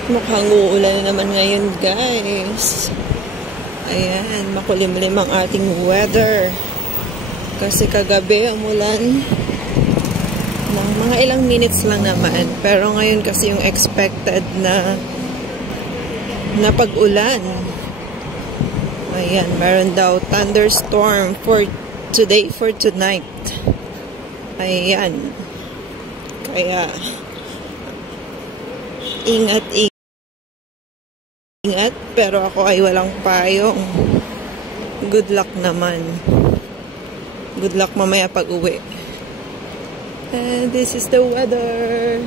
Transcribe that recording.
At mukhang uulan na naman ngayon, guys. Ayan, makulimlim ang ating weather. Kasi kagabi umulan ng mga ilang minutes lang naman. Pero ngayon kasi yung expected na pag-ulan. Ayan, meron daw thunderstorm for today, for tonight. Ayan. Kaya ingat. Pero ako ay walang payong. Good luck naman. Good luck mamaya pag uwi. And this is the weather.